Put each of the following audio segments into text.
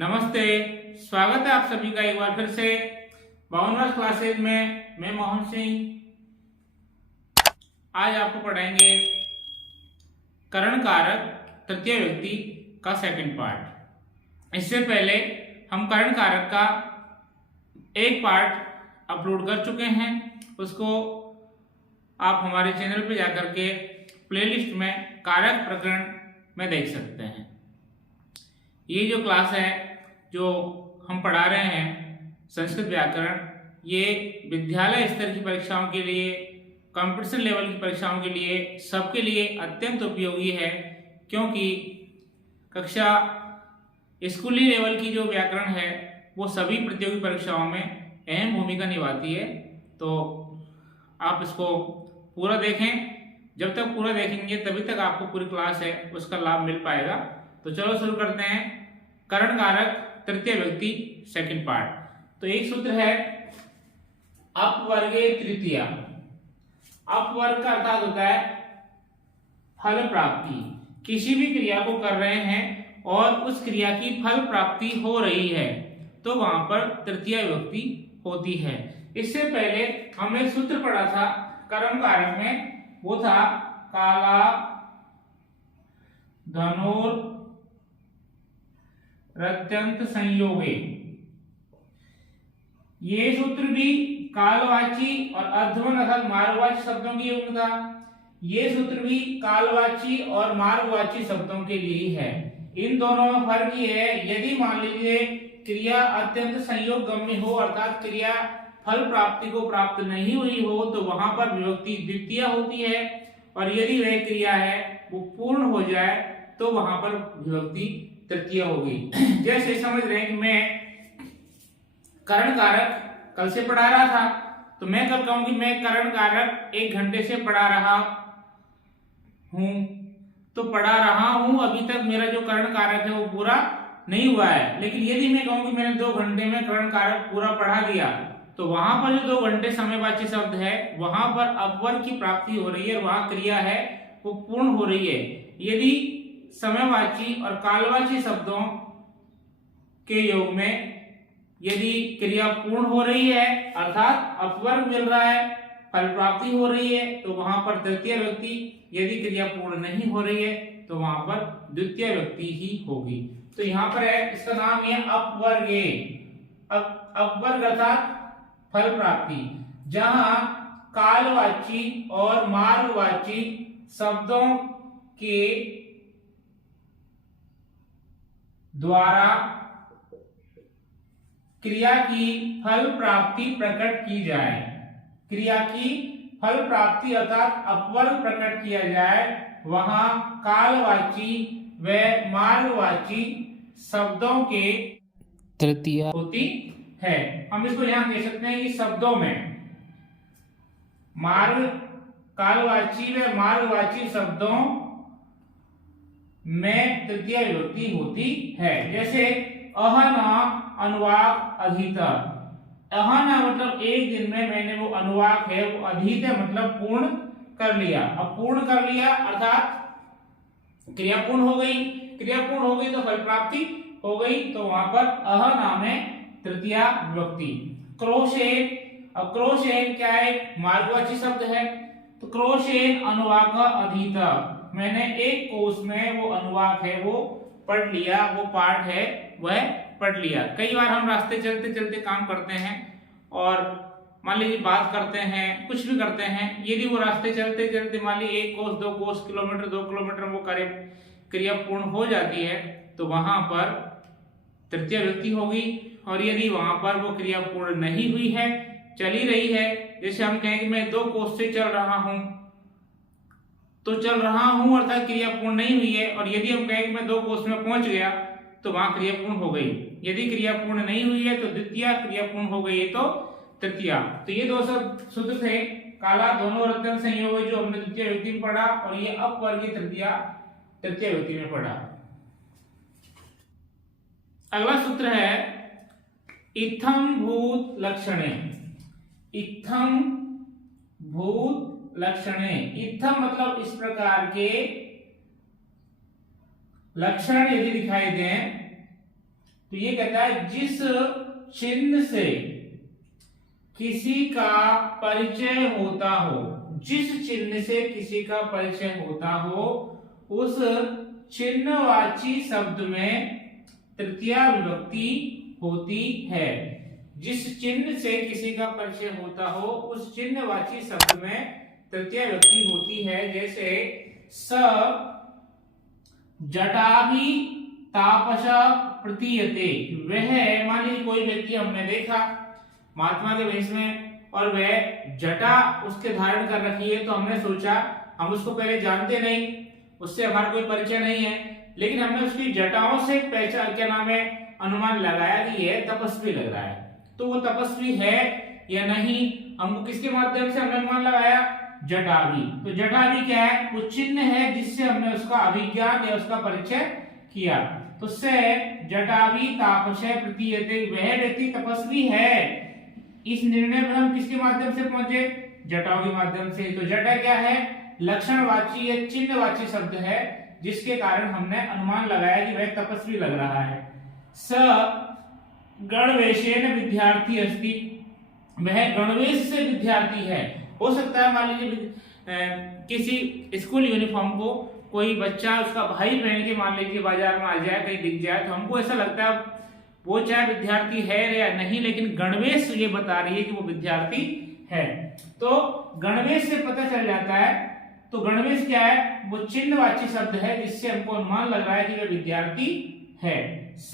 नमस्ते, स्वागत है आप सभी का एक बार फिर से 52 क्लासेज में। मैं मोहन सिंह आज आपको पढ़ाएंगे करण कारक तृतीय व्यक्ति का सेकंड पार्ट। इससे पहले हम करण कारक का एक पार्ट अपलोड कर चुके हैं, उसको आप हमारे चैनल पे जाकर के प्लेलिस्ट में कारक प्रकरण में देख सकते हैं। ये जो क्लास है जो हम पढ़ा रहे हैं संस्कृत व्याकरण, ये विद्यालय स्तर की परीक्षाओं के लिए, कंपटीशन लेवल की परीक्षाओं के लिए, सबके लिए अत्यंत उपयोगी है, क्योंकि कक्षा स्कूली लेवल की जो व्याकरण है वो सभी प्रतियोगी परीक्षाओं में अहम भूमिका निभाती है। तो आप इसको पूरा देखें, जब तक पूरा देखेंगे तभी तक आपको पूरी क्लास है उसका लाभ मिल पाएगा। तो चलो शुरू करते हैं करण कारक तृतीय व्यक्ति सेकंड पार्ट। तो एक सूत्र है अपवर्गे तृतीया। अपवर्ग का अर्थात होता है फल प्राप्ति। किसी भी क्रिया को कर रहे हैं और उस क्रिया की फल प्राप्ति हो रही है तो वहां पर तृतीय व्यक्ति होती है। इससे पहले हमने सूत्र पढ़ा था करण कारक में, वो था काला धनुर रत्यंत संयोगे। ये सूत्र भी कालवाची और अर्धवन अर्थात मार्गवाची शब्दों की योग था। ये सूत्र भी कालवाची और मार्गवाची शब्दों के लिए ही है। इन दोनों में फर्क ये है, यदि मान लीजिए क्रिया अत्यंत संयोग गम्य हो अर्थात क्रिया फल प्राप्ति को प्राप्त नहीं हुई हो तो वहां पर विभक्ति द्वितीय होती है, और यदि वह क्रिया है वो पूर्ण हो जाए तो वहां पर विभक्ति तृतीय होगी। जैसे समझ रहे हैं कि मैं करण कारक कल से पढ़ा रहा था, तो मैं कब कहूं कि मैं करण कारक 1 घंटे से पढ़ा रहा हूं, तो पढ़ा रहा हूं, अभी तक मेरा जो करण कारक है वो पूरा नहीं हुआ है। लेकिन यदि मैं कहूं कि मैंने 2 घंटे में करण कारक पूरा पढ़ा दिया तो वहां पर जो 2 घंटे समयवाची शब्द है वहां पर अपवर्ग की प्राप्ति हो रही है और वहां क्रिया है वो पूर्ण हो रही है। यदि समयवाची और कालवाची शब्दों के योग में यदि क्रिया पूर्ण हो रही है अर्थात अपवर्ग मिल रहा है, फल प्राप्ति हो रही है, तो वहां पर तृतीय व्यक्ति, यदि क्रिया पूर्ण नहीं हो रही है तो वहां पर द्वितीय व्यक्ति ही होगी। तो यहाँ पर है, इसका नाम है अपवर्गे। अपवर्ग अर्थात फल प्राप्ति, जहां कालवाची और मार्गवाची शब्दों के द्वारा क्रिया की फल प्राप्ति प्रकट की जाए। क्रिया की फल प्राप्ति अर्थात अपवर्ग प्रकट किया जाए, वहां कालवाची व मार्गवाची शब्दों के तृतीय होती है। हम इसको यहां कह सकते हैं कि शब्दों में मार्ग कालवाची व मार्गवाची शब्दों में तृतीय विभक्ति होती है। जैसे अहना अनुवाक अधीत। अहना मतलब एक दिन में मैंने वो अनुवाक है वो अधीत है मतलब पूर्ण कर लिया। अब पूर्ण कर लिया अर्थात क्रिया पूर्ण हो गई। क्रिया पूर्ण हो गई तो फल प्राप्ति हो गई, तो वहां पर अहना में तृतीय विभक्ति। क्रोशेन, अब क्रोशेन क्या है, मार्गवाची शब्द है, तो क्रोशेन अनुवाक अधीत, मैंने एक कोष में वो अनुवाक है वो पढ़ लिया, वो पाठ है वह पढ़ लिया। कई बार हम रास्ते चलते चलते काम करते हैं और मान लीजिए बात करते हैं, कुछ भी करते हैं, यदि वो रास्ते चलते चलते मान लीजिए 1 कोस 2 कोस किलोमीटर 2 किलोमीटर वो क्रिया पूर्ण हो जाती है तो वहां पर तृतीय व्यक्ति होगी। और यदि वहां पर वो क्रिया पूर्ण नहीं हुई है, चली रही है, जैसे हम कहें कि मैं 2 कोस से चल रहा हूं, तो चल रहा हूं अर्थात क्रिया पूर्ण नहीं हुई है, और यदि हम कहें कि मैं 2 कोस में पहुंच गया तो वहां क्रिया पूर्ण हो गई। यदि क्रिया पूर्ण नहीं हुई है तो द्वितीय, क्रिया पूर्ण हो गई है तो तृतीय। तो ये 2 सूत्र थे, काला दोनों रत्न संयोग जो हमने द्वितीय व्यक्ति में पढ़ा, और ये अपवर्गीय तृतीय व्यक्ति में पढ़ा। अगला सूत्र है इत्थम भूत लक्षणे। इत्थम भूत लक्षणे, इत्थम मतलब इस प्रकार के लक्षण यदि दिखाई दें तो ये कहता है जिस चिन्ह से किसी का परिचय होता हो, जिस चिन्ह से किसी का परिचय होता हो उस चिन्हवाची शब्द में तृतीया विभक्ति होती है। जिस चिन्ह से किसी का परिचय होता हो उस चिन्हवाची शब्द में तृतीया विभक्ति होती है। जैसे स जटाभि तापस प्रतीयते, वह, मान लीजिए कोई व्यक्ति हमने देखा महात्मा के वेश में और वह जटा उसके धारण कर रखी है, तो हमने सोचा, हम उसको पहले जानते नहीं, उससे हमारा कोई परिचय नहीं है, लेकिन हमने उसकी जटाओं से पहचान, क्या नाम है, अनुमान लगाया कि यह तपस्वी लग रहा है। तो वो तपस्वी है या नहीं, हमको किसके माध्यम से हमने अनुमान लगाया, जटाभि। तो जटाभि क्या है, वो चिन्ह है जिससे हमने उसका अभिज्ञान या उसका परिचय किया। तो से जटाभि तापस्य प्रतीयते, वह व्यक्ति तपस्वी है, इस निर्णय पर हम किसके माध्यम से पहुंचे, जटाओं के माध्यम से। तो जटा क्या है, लक्षणवाची या चिन्हवाची शब्द है जिसके कारण हमने अनुमान लगाया कि वह तपस्वी लग रहा है। स गणवेशेन विद्यार्थी अस्ति, वह गणवेश से विद्यार्थी है। हो सकता है मान लीजिए किसी स्कूल यूनिफॉर्म को कोई बच्चा उसका भाई पहन के मान लीजिए बाजार में आ जाए, कहीं दिख जाए, तो हमको ऐसा लगता है वो चाहे विद्यार्थी है या नहीं, लेकिन गणवेश ये बता रही है कि वो विद्यार्थी है। तो गणवेश से पता चल जाता है। तो गणवेश क्या है, वो चिन्हवाची शब्द है जिससे हमको अनुमान लग रहा है कि वह विद्यार्थी है। स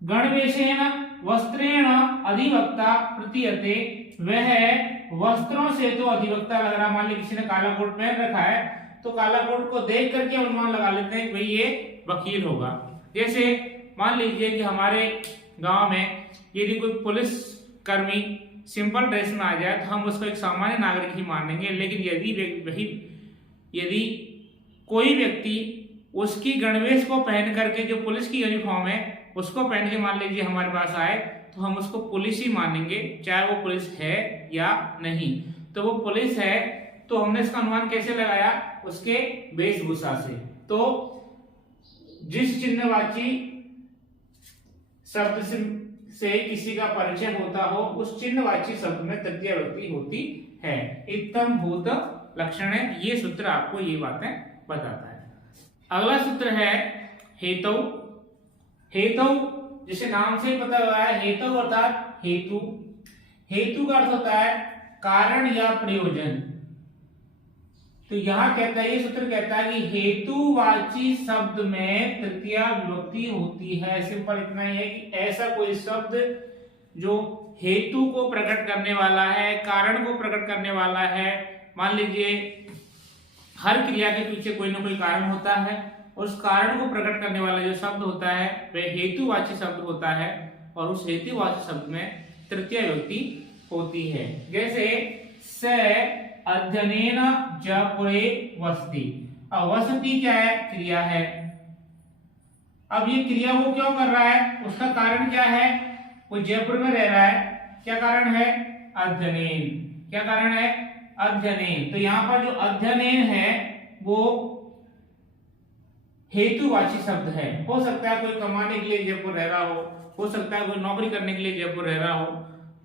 गणवेशेन वस्त्रेण अधिवक्ता प्रतीयते, वह वस्त्रों से तो अधिवक्ता लग रहा। मान लीजिए किसी ने काला कोट पहन रखा है तो काला कोट को देख करके अनुमान लगा लेते हैं कि भाई ये वकील होगा। जैसे मान लीजिए कि हमारे गांव में यदि कोई पुलिस कर्मी सिंपल ड्रेस में आ जाए तो हम उसको एक सामान्य नागरिक ही मानेंगे, लेकिन यदि कोई व्यक्ति उसकी गणवेश को पहन करके, जो पुलिस की यूनिफॉर्म है उसको पहन के मान लीजिए हमारे पास आए, तो हम उसको पुलिस ही मानेंगे, चाहे वो पुलिस है या नहीं। तो वो पुलिस है तो हमने इसका अनुमान कैसे लगाया, उसके वेशभूषा से। तो जिस चिन्हवाची शब्द से किसी का परिचय होता हो उस चिन्हवाची शब्द में तृतीया विभक्ति होती है। इत्थम भूत लक्षण है, ये सूत्र आपको ये बातें बताता है। अगला सूत्र है हेतु। हेतु जिसे नाम से ही पता लगा है, हेतु अर्थात हेतु। हेतु का अर्थ होता है कारण या प्रयोजन। तो यहां कहता है, ये सूत्र कहता है कि हेतुवाची शब्द में तृतीया विभक्ति होती है। सिंपल इतना ही है कि ऐसा कोई शब्द जो हेतु को प्रकट करने वाला है, कारण को प्रकट करने वाला है। मान लीजिए हर क्रिया के पीछे कोई ना कोई कारण होता है, उस कारण को प्रकट करने वाला जो शब्द होता है वह हेतुवाची शब्द होता है, और उस हेतुवाची शब्द में तृतीया विभक्ति होती है। जैसे स अध्ययनेन जयपुरे वसति। अब वसति क्या है, क्रिया है। अब ये क्रिया वो क्यों कर रहा है, उसका कारण क्या है, वो जयपुर में रह रहा है, क्या कारण है, अध्ययनेन। क्या कारण है, अध्ययनेन। तो यहाँ पर जो अध्ययनेन है वो हेतुवाची शब्द है। हो सकता है कोई कमाने के लिए जयपुर रह रहा हो सकता है कोई नौकरी करने के लिए जयपुर रह रहा हो।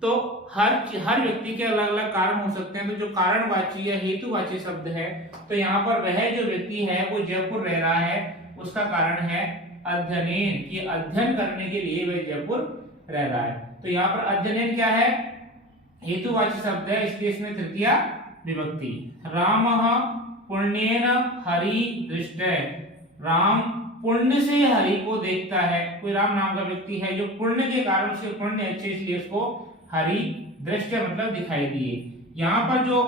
तो हर व्यक्ति के अलग अलग कारण हो सकते हैं। तो जो कारणवाची या हेतुवाची शब्द है, तो यहाँ पर वह जो व्यक्ति है वो जयपुर रह रहा है, उसका कारण है अध्ययन, कि अध्ययन करने के लिए वह जयपुर रह रहा है। तो यहाँ पर अध्ययन क्या है, हेतुवाची शब्द है, इसलिए इसमें तृतीया विभक्ति। रामः पुण्येन हरि दृष्टः, राम पुण्य से हरि को देखता है। कोई राम नाम का व्यक्ति है जो पुण्य के कारण, उसके पुण्य अच्छे इसलिए उसको हरि दृष्टि मतलब दिखाई दिए। यहाँ पर जो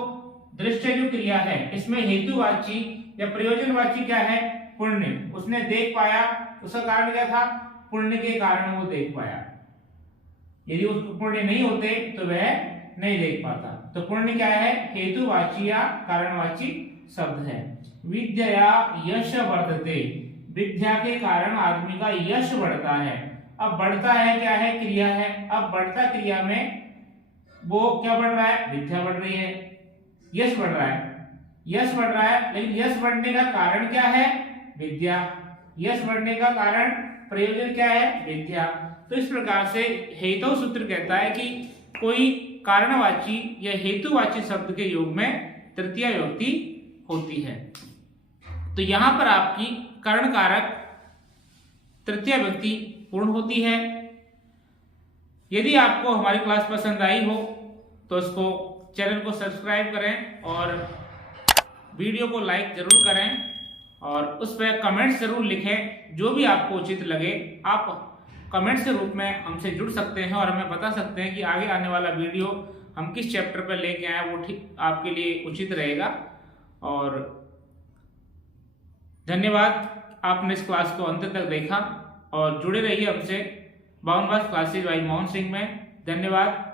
दृष्टि जो क्रिया है इसमें हेतुवाची या प्रयोजनवाची क्या है, पुण्य। उसने देख पाया, उसका कारण क्या था, पुण्य के कारण वो देख पाया। यदि उसको पुण्य नहीं होते तो वह नहीं देख पाता। तो पुण्य क्या है, हेतुवाची या कारणवाची शब्द है। विद्या यश वर्धते, विद्या के कारण आदमी का यश बढ़ता है। अब बढ़ता है क्या है, क्रिया है। अब बढ़ता क्रिया में वो क्या बढ़ रहा है, विद्या बढ़ रही है, यश बढ़ रहा है। यश बढ़ रहा है, लेकिन यश बढ़ने का कारण क्या है, विद्या। यश बढ़ने का कारण प्रयोजन क्या है? विद्या। तो इस प्रकार से हेतु सूत्र कहता है कि कोई कारणवाची या हेतुवाची शब्द के योग में तृतीया विभक्ति होती है। तो यहां पर आपकी कर्ण कारक तृतीया विभक्ति पूर्ण होती है। यदि आपको हमारी क्लास पसंद आई हो तो इसको चैनल को सब्सक्राइब करें और वीडियो को लाइक जरूर करें और उस पर कमेंट्स जरूर लिखें। जो भी आपको उचित लगे आप कमेंट्स के रूप में हमसे जुड़ सकते हैं और हमें बता सकते हैं कि आगे आने वाला वीडियो हम किस चैप्टर पर लेके आए, वो ठीक आपके लिए उचित रहेगा। और धन्यवाद, आपने इस क्लास को अंत तक देखा और जुड़े रहिए हमसे bound classes by Mohan Singh में। धन्यवाद।